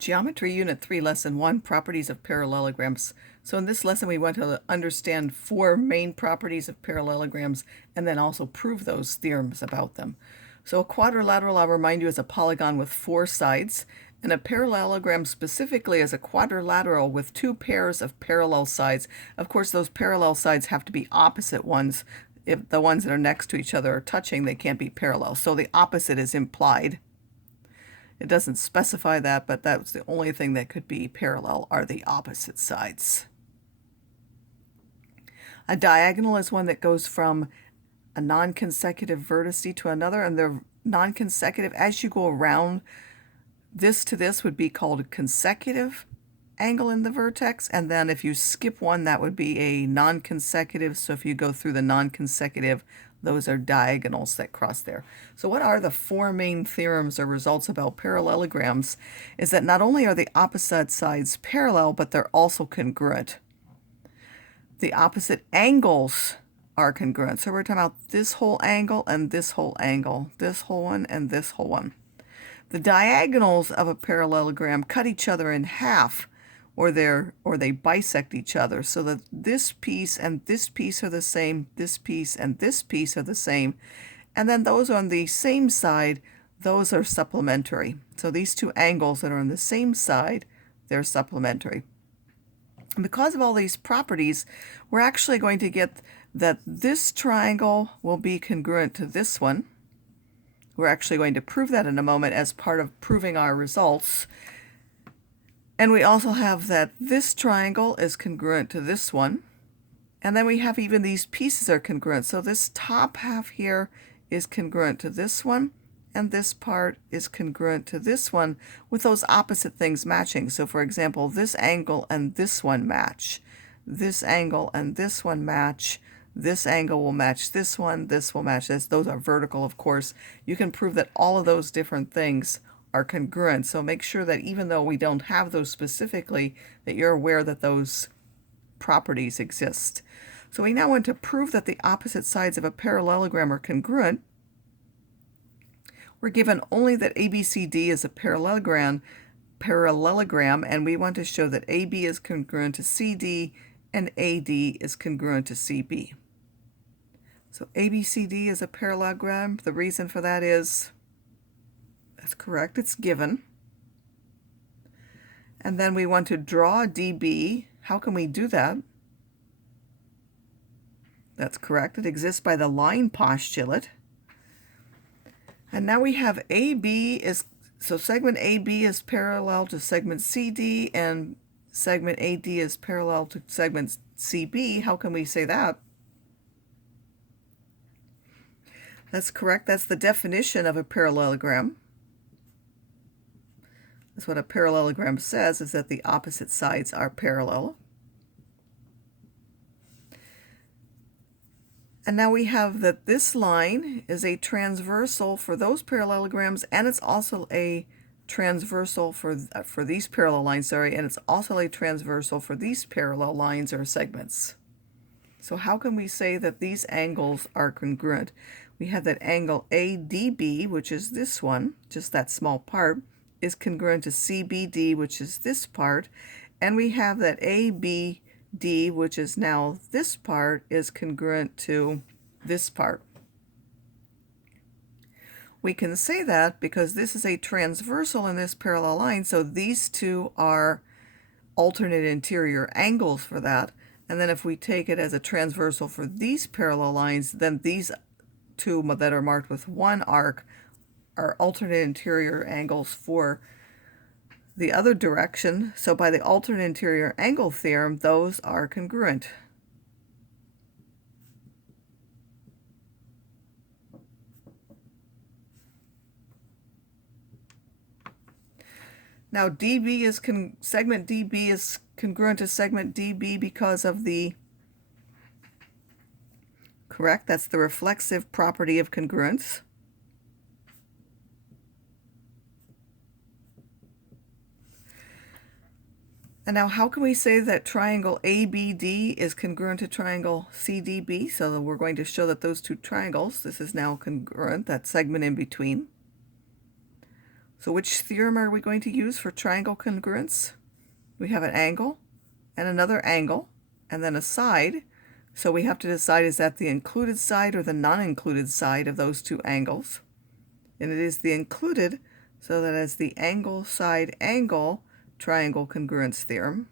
Geometry Unit 3, Lesson 1, Properties of Parallelograms. So in this lesson we want to understand 4 main properties of parallelograms and then also prove those theorems about them. So a quadrilateral, I'll remind you, is a polygon with 4 sides, and a parallelogram specifically is a quadrilateral with 2 pairs of parallel sides. Of course, those parallel sides have to be opposite ones. If the ones that are next to each other are touching, they can't be parallel. So the opposite is implied. It doesn't specify that, but that's the only thing that could be parallel are the opposite sides. A diagonal is one that goes from a non-consecutive vertice to another, and they're non-consecutive. As you go around this to this would be called a consecutive angle in the vertex, and then if you skip one, that would be a non-consecutive. So if you go through the non-consecutive, those are diagonals that cross there. So what are the 4 main theorems or results about parallelograms is that not only are the opposite sides parallel, but they're also congruent. The opposite angles are congruent. So we're talking about this whole angle and this whole angle, this whole one and this whole one. The diagonals of a parallelogram cut each other in half, or they bisect each other, so that this piece and this piece are the same, this piece and this piece are the same, and then those on the same side, those are supplementary. So these 2 angles that are on the same side, they're supplementary. And because of all these properties, we're actually going to get that this triangle will be congruent to this one. We're actually going to prove that in a moment as part of proving our results. And we also have that this triangle is congruent to this one. And then we have even these pieces are congruent. So this top half here is congruent to this one, and this part is congruent to this one, with those opposite things matching. So for example, this angle and this one match. This angle and this one match. This angle will match this one. This will match this. Those are vertical, of course. You can prove that all of those different things are congruent. So make sure that even though we don't have those specifically, that you're aware that those properties exist. So we now want to prove that the opposite sides of a parallelogram are congruent. We're given only that ABCD is a parallelogram, and we want to show that AB is congruent to CD and AD is congruent to CB. So ABCD is a parallelogram. The reason for that is, that's correct, it's given. And then we want to draw DB. How can we do that? That's correct, it exists by the line postulate. And now we have AB is, so segment AB is parallel to segment CD, and segment AD is parallel to segment CB. How can we say that? That's correct, that's the definition of a parallelogram. That's what a parallelogram says, is that the opposite sides are parallel. And now we have that this line is a transversal for those parallelograms, and it's also a transversal for these parallel lines, and it's also a transversal for these parallel lines or segments. So how can we say that these angles are congruent? We have that angle ADB, which is this one, just that small part, is congruent to CBD, which is this part, and we have that ABD, which is now this part, is congruent to this part. We can say that because this is a transversal in this parallel line, so these 2 are alternate interior angles for that. And then if we take it as a transversal for these parallel lines, then these 2 that are marked with 1 arc are alternate interior angles for the other direction. So by the alternate interior angle theorem, those are congruent. Now DB is segment DB is congruent to segment DB because of the, correct, that's the reflexive property of congruence. And now how can we say that triangle ABD is congruent to triangle CDB? So we're going to show that those 2 triangles, this is now congruent, that segment in between. So which theorem are we going to use for triangle congruence? We have an angle and another angle and then a side. So we have to decide, is that the included side or the non-included side of those two angles? And it is the included, so that is the angle side angle triangle congruence theorem.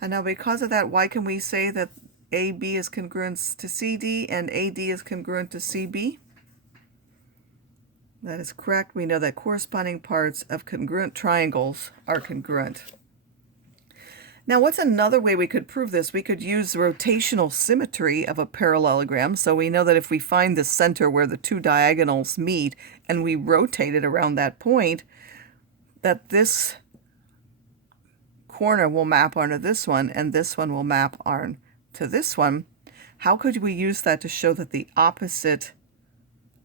And now because of that, why can we say that AB is congruent to CD and AD is congruent to CB? That is correct. We know that corresponding parts of congruent triangles are congruent. Now, what's another way we could prove this? We could use rotational symmetry of a parallelogram. So we know that if we find the center where the two diagonals meet and we rotate it around that point, that this corner will map onto this one and this one will map on to this one. How could we use that to show that the opposite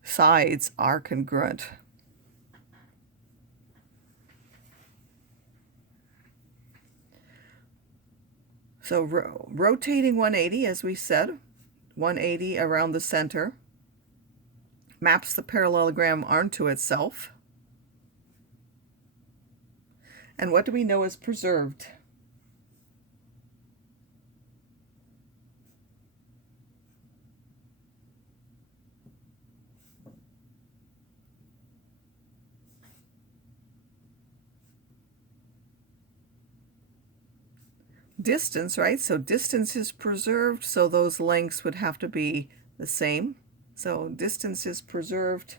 sides are congruent? So rotating 180, as we said, 180 around the center, maps the parallelogram onto itself. And what do we know is preserved? Distance, right? So distance is preserved, so those lengths would have to be the same. So distance is preserved,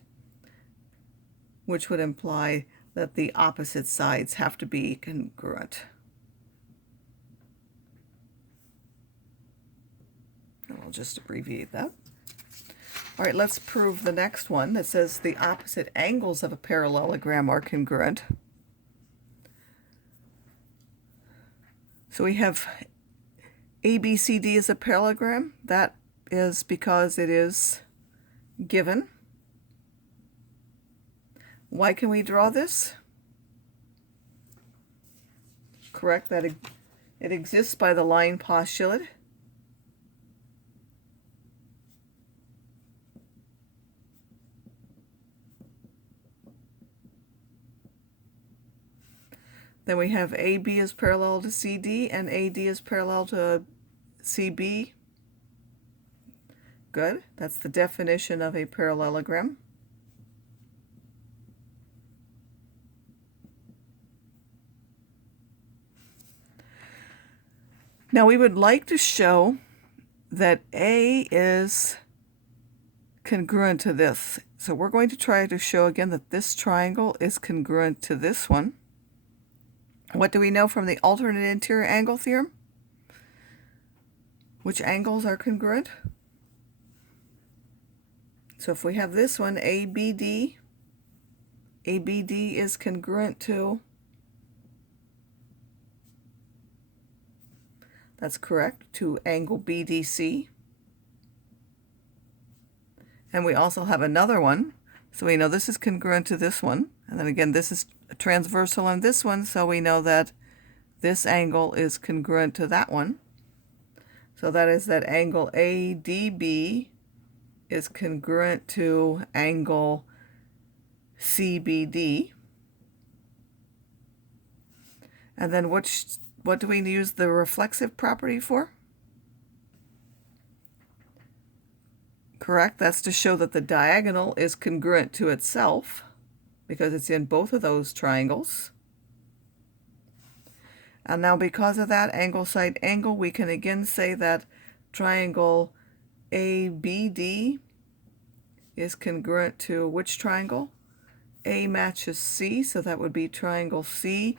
which would imply that the opposite sides have to be congruent. And I'll just abbreviate that. All right, let's prove the next one that says the opposite angles of a parallelogram are congruent. So we have ABCD as a parallelogram. That is because it is given. Why can we draw this? Correct, that it exists by the line postulate. Then we have AB is parallel to CD and AD is parallel to CB. Good. That's the definition of a parallelogram. Now we would like to show that A is congruent to this. So we're going to try to show again that this triangle is congruent to this one. What do we know from the alternate interior angle theorem? Which angles are congruent? So if we have this one, ABD, ABD is congruent to, that's correct, to angle BDC. And we also have another one, so we know this is congruent to this one. And then again, this is transversal on this one, so we know that this angle is congruent to that one. So that is that angle ADB is congruent to angle CBD. And then what do we use the reflexive property for? Correct, that's to show that the diagonal is congruent to itself, because it's in both of those triangles. And now because of that angle side angle, we can again say that triangle ABD is congruent to which triangle? A matches C, so that would be triangle C.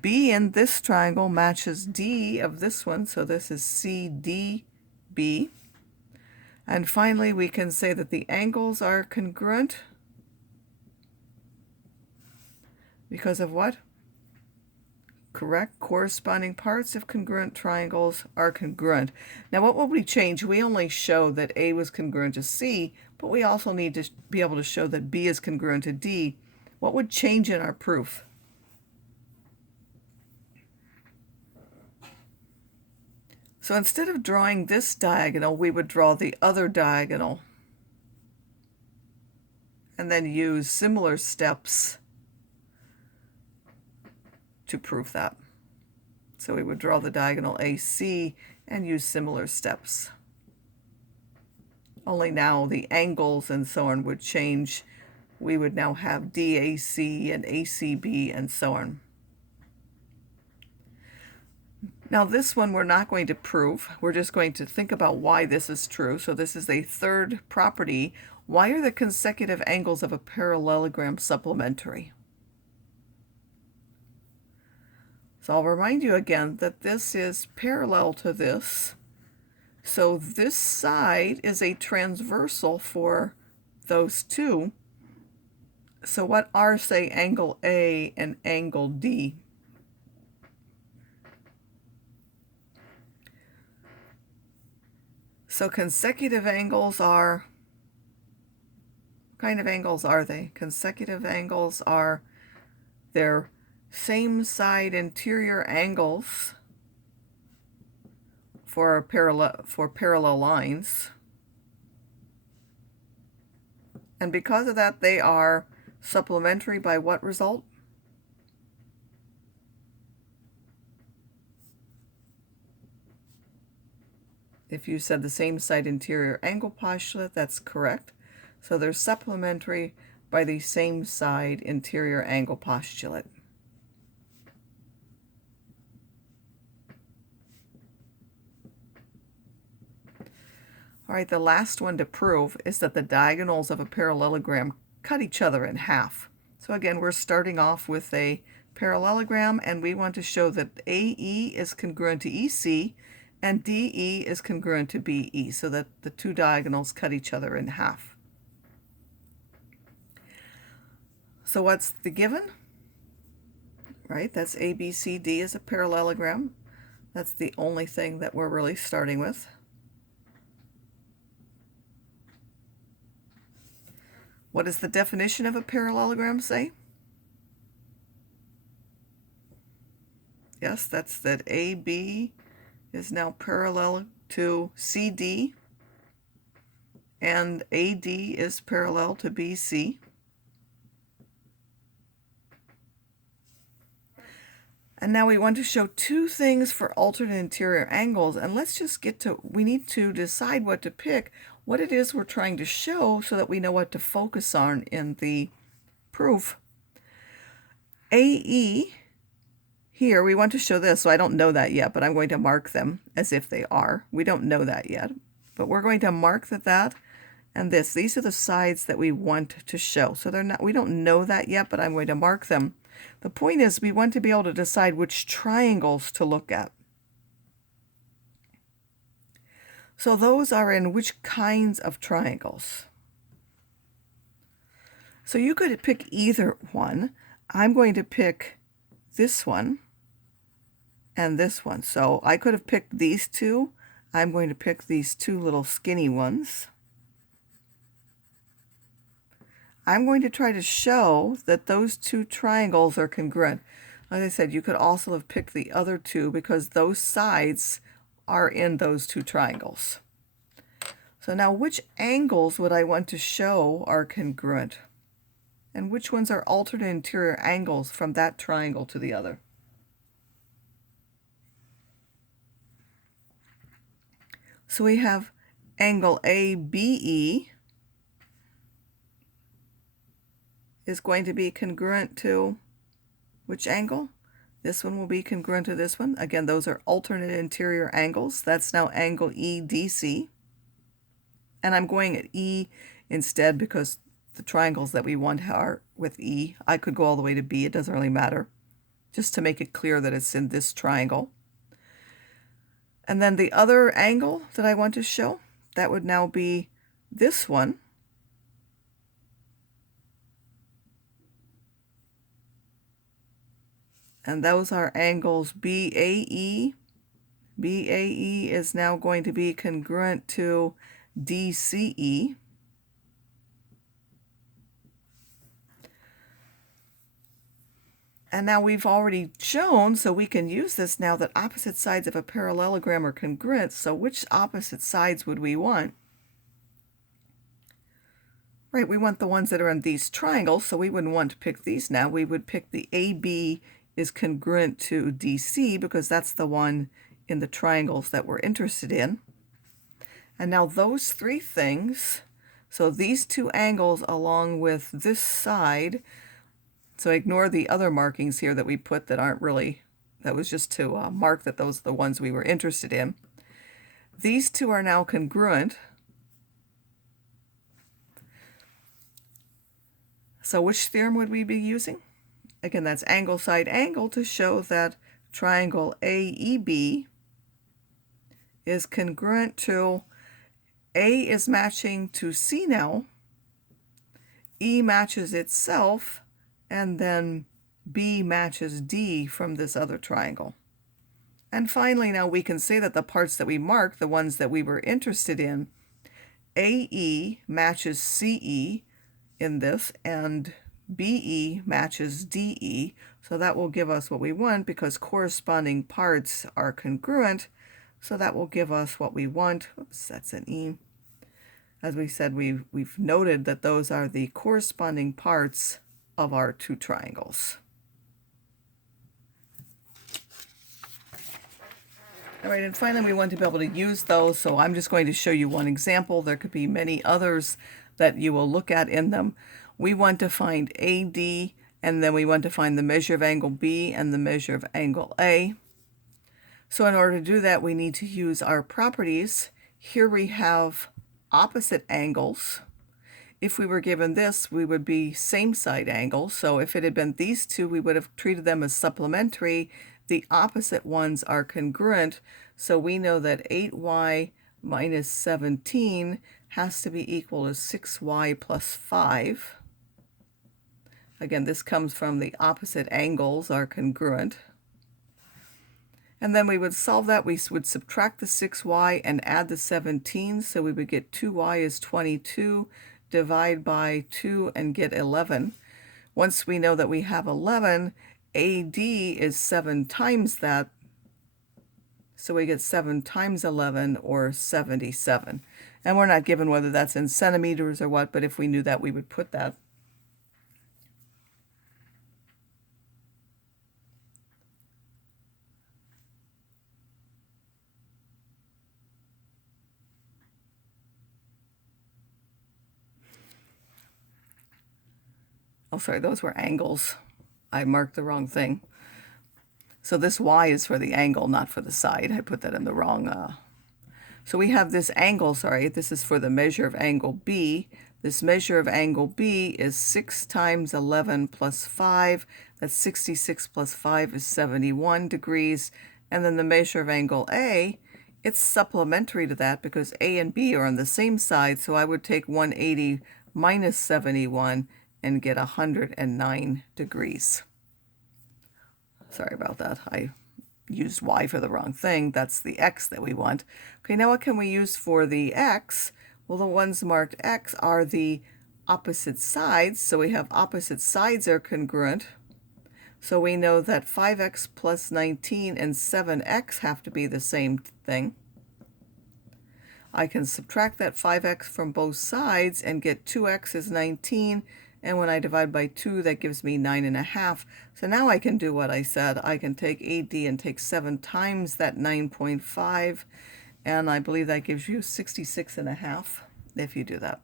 B in this triangle matches D of this one, so this is CDB. And finally, we can say that the angles are congruent because of what? Correct. Corresponding parts of congruent triangles are congruent. Now, what will we change? We only show that A was congruent to C, but we also need to be able to show that B is congruent to D. What would change in our proof? So instead of drawing this diagonal, we would draw the other diagonal. and then use similar steps to prove that. So we would draw the diagonal AC and use similar steps. Only now the angles and so on would change. We would now have DAC and ACB and so on. Now this one we're not going to prove. We're just going to think about why this is true. So this is a third property. Why are the consecutive angles of a parallelogram supplementary? So I'll remind you again that this is parallel to this. So this side is a transversal for those two. So what are, say, angle A and angle D? So consecutive angles are, what kind of angles are they? Consecutive angles are their same side interior angles for parallel lines. And because of that, they are supplementary by what result? If you said the same side interior angle postulate, that's correct. So they're supplementary by the same side interior angle postulate. All right, the last one to prove is that the diagonals of a parallelogram cut each other in half. So again, we're starting off with a parallelogram, and we want to show that AE is congruent to EC and DE is congruent to BE, so that the two diagonals cut each other in half. So what's the given? Right, that's ABCD is a parallelogram. That's the only thing that we're really starting with. What does the definition of a parallelogram say? Yes, that's that AB is now parallel to CD and AD is parallel to BC. And now we want to show two things for alternate interior angles, and let's just get to, we need to decide what to pick, what it is we're trying to show so that we know what to focus on in the proof. AE, here we want to show this, so I don't know that yet, but I'm going to mark them as if they are. We don't know that yet, but we're going to mark that and this. These are the sides that we want to show. So they're not, we don't know that yet, but I'm going to mark them. The point is we want to be able to decide which triangles to look at. So those are in which kinds of triangles. So you could pick either one. I'm going to pick this one and this one. So I could have picked these two. I'm going to pick these two little skinny ones. I'm going to try to show that those two triangles are congruent. Like I said, you could also have picked the other two because those sides are in those two triangles. So now which angles would I want to show are congruent? And which ones are alternate interior angles from that triangle to the other? So we have angle ABE is going to be congruent to which angle? This one will be congruent to this one. Again, those are alternate interior angles. That's now angle EDC. And I'm going at E instead because the triangles that we want are with E. I could go all the way to B. It doesn't really matter. Just to make it clear that it's in this triangle. And then the other angle that I want to show, that would now be this one. And those are angles BAE. BAE is now going to be congruent to DCE. And now we've already shown, so we can use this now, that opposite sides of a parallelogram are congruent. So which opposite sides would we want? Right, we want the ones that are in these triangles, so we wouldn't want to pick these now. We would pick the AB is congruent to DC because that's the one in the triangles that we're interested in. And now those three things, so these two angles along with this side, so ignore the other markings here that we put that aren't really, that was just to mark that those are the ones we were interested in. These two are now congruent. So which theorem would we be using? Again, that's angle side angle to show that triangle AEB is congruent to A is matching to C now, E matches itself, and then B matches D from this other triangle. And finally, now we can say that the parts that we marked, the ones that we were interested in, AE matches CE in this, and BE matches DE, so that will give us what we want because corresponding parts are congruent, so that will give us what we want. Oops, that's an E. As we said, we've noted that those are the corresponding parts of our two triangles. All right, and finally we want to be able to use those, so I'm just going to show you one example. There could be many others that you will look at in them. We want to find AD, and then we want to find the measure of angle B and the measure of angle A. So in order to do that, we need to use our properties. Here we have opposite angles. If we were given this, we would be same side angles. So if it had been these two, we would have treated them as supplementary. The opposite ones are congruent, so we know that 8y minus 17 has to be equal to 6y plus 5. Again, this comes from the opposite angles are congruent. And then we would solve that. We would subtract the 6y and add the 17, so we would get 2y is 22, divide by 2 and get 11. Once we know that we have 11, AD is 7 times that, so we get 7 times 11, or 77. And we're not given whether that's in centimeters or what, but if we knew that, we would put that. Oh, sorry, those were angles. I marked the wrong thing. So this y is for the angle, not for the side. I put that in the wrong. So we have this angle, sorry, this is for the measure of angle B. This measure of angle B is 6 times 11 plus 5. That's 66 plus 5 is 71 degrees. And then the measure of angle A, it's supplementary to that because A and B are on the same side. So I would take 180 minus 71 and get 109 degrees. Sorry about that. I used y for the wrong thing. That's the x that we want. Okay, now what can we use for the x? Well, the ones marked x are the opposite sides. So we have opposite sides are congruent. So we know that 5x plus 19 and 7x have to be the same thing. I can subtract that 5x from both sides and get 2x is 19. And when I divide by 2, that gives me 9.5. So now I can do what I said. I can take AD and take 7 times that 9.5. And I believe that gives you 66.5 if you do that.